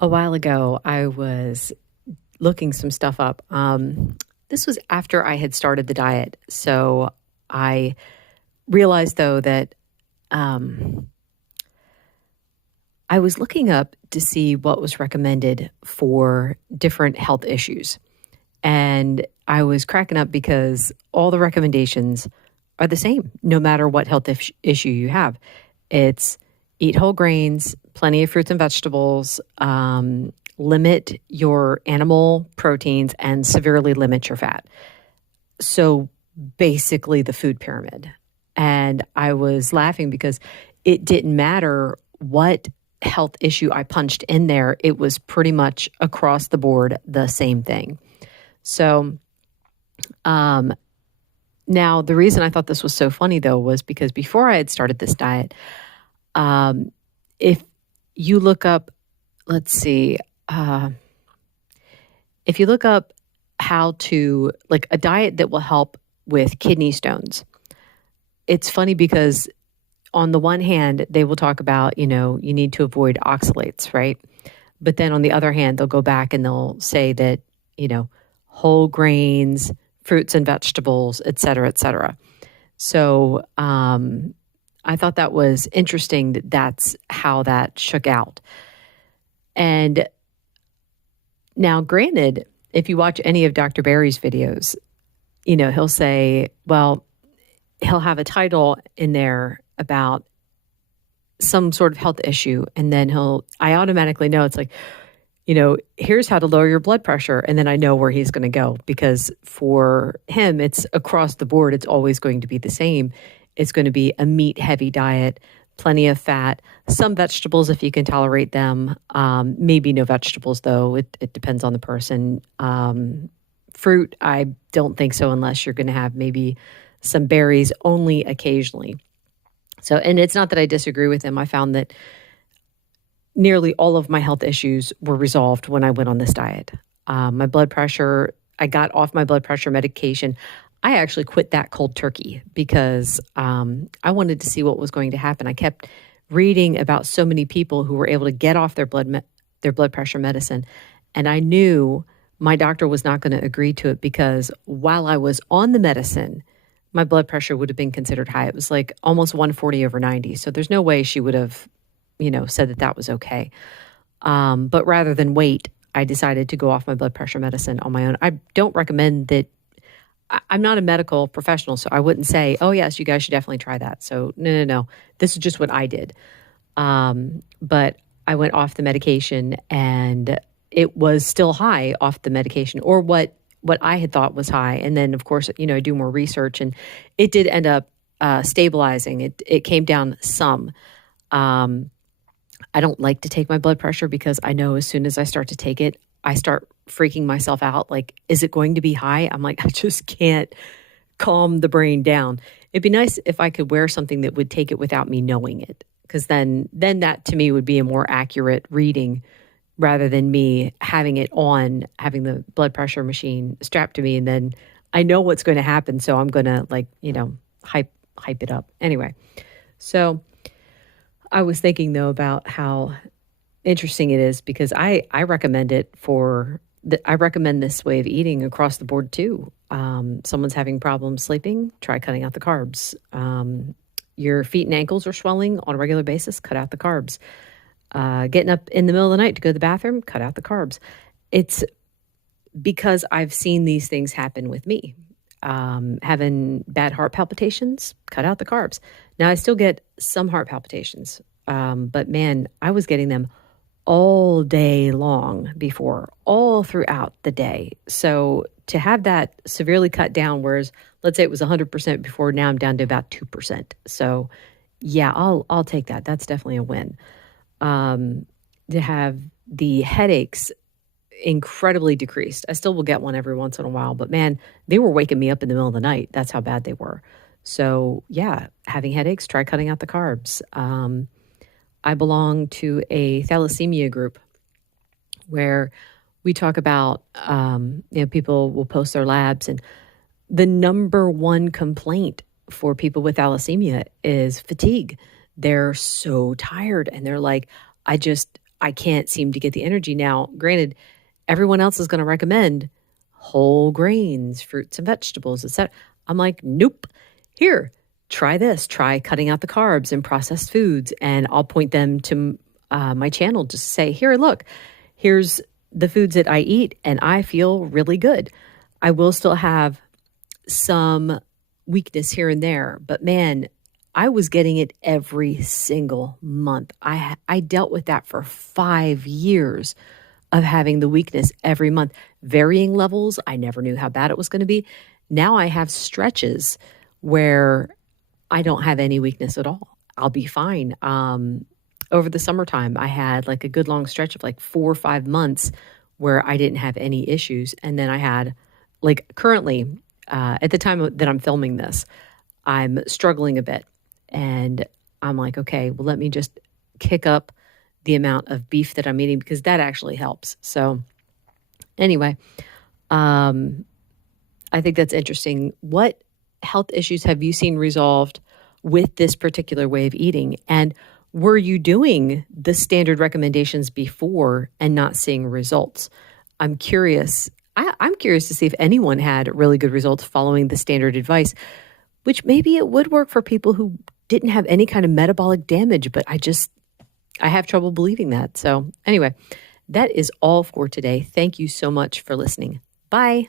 A while ago, I was looking some stuff up. This was after I had started the diet. So I realized, though, that um, I was looking up to see what was recommended for different health issues. And I was cracking up because all the recommendations are the same, no matter what health issue you have. It's eat whole grains, plenty of fruits and vegetables, limit your animal proteins, and severely limit your fat. So basically, the food pyramid. And I was laughing because it didn't matter what health issue I punched in there, it was pretty much across the board the same thing. So, now the reason I thought this was so funny though was because before I had started this diet, if you look up, let's see, if you look up how to, like a diet that will help with kidney stones, it's funny because on the one hand, they will talk about, you need to avoid oxalates, right? But then on the other hand, they'll go back and they'll say that, whole grains, fruits and vegetables, et cetera, et cetera. So I thought that was interesting that that's how that shook out. And now, granted, if you watch any of Dr. Barry's videos, he'll say, well, he'll have a title in there about some sort of health issue. And then I automatically know it's like, here's how to lower your blood pressure. And then I know where he's going to go because for him, it's across the board. It's always going to be the same. It's going to be a meat heavy diet, plenty of fat, some vegetables if you can tolerate them. Maybe no vegetables though. It depends on the person. Fruit, I don't think so unless you're going to have maybe some berries only occasionally. So, and it's not that I disagree with him. I found that nearly all of my health issues were resolved when I went on this diet. My blood pressure, I got off my blood pressure medication. I actually quit that cold turkey because I wanted to see what was going to happen. I kept reading about so many people who were able to get off their blood pressure medicine. And I knew my doctor was not going to agree to it because while I was on the medicine, my blood pressure would have been considered high. It was like almost 140/90. So there's no way she would have, said that that was okay. But rather than wait, I decided to go off my blood pressure medicine on my own. I don't recommend that. I'm not a medical professional, so I wouldn't say, oh, yes, you guys should definitely try that. So no. This is just what I did. But I went off the medication and it was still high off the medication or what I had thought was high. And then, of course, I do more research and it did end up stabilizing. It came down some. I don't like to take my blood pressure because I know as soon as I start to take it, I start freaking myself out. Like, is it going to be high? I'm like, I just can't calm the brain down. It'd be nice if I could wear something that would take it without me knowing it. Because then that to me would be a more accurate reading rather than me having it on, having the blood pressure machine strapped to me. And then I know what's going to happen. So I'm going to hype it up. Anyway, so I was thinking though about how interesting it is because I recommend it I recommend this way of eating across the board too. Someone's having problems sleeping, try cutting out the carbs. Your feet and ankles are swelling on a regular basis, cut out the carbs. Getting up in the middle of the night to go to the bathroom, cut out the carbs. It's because I've seen these things happen with me. Having bad heart palpitations, cut out the carbs. Now I still get some heart palpitations, but man, I was getting them all day long before, all throughout the day. So to have that severely cut down, whereas let's say it was 100% before, now I'm down to about 2%. So yeah, I'll take that. That's definitely a win. To have the headaches incredibly decreased. I still will get one every once in a while, but man, they were waking me up in the middle of the night. That's how bad they were. So yeah, having headaches, try cutting out the carbs. I belong to a thalassemia group where we talk about, people will post their labs and the number one complaint for people with thalassemia is fatigue. They're so tired and they're like, I can't seem to get the energy. Now, granted, everyone else is going to recommend whole grains, fruits and vegetables, etc. I'm like, nope. Here, try this. Try cutting out the carbs and processed foods. And I'll point them to my channel just to say, here, look, here's the foods that I eat and I feel really good. I will still have some weakness here and there, but man, I was getting it every single month. I dealt with that for 5 years of having the weakness every month. Varying levels. I never knew how bad it was going to be. Now I have stretches where I don't have any weakness at all. I'll be fine. Over the summertime, I had like a good long stretch of like 4 or 5 months where I didn't have any issues. And then I had like currently, at the time that I'm filming this, I'm struggling a bit. And I'm like, okay, well, let me just kick up the amount of beef that I'm eating because that actually helps. So anyway, I think that's interesting. What health issues have you seen resolved with this particular way of eating? And were you doing the standard recommendations before and not seeing results? I'm curious. I'm curious to see if anyone had really good results following the standard advice, which maybe it would work for people who didn't have any kind of metabolic damage, but I have trouble believing that. So anyway, that is all for today. Thank you so much for listening. Bye.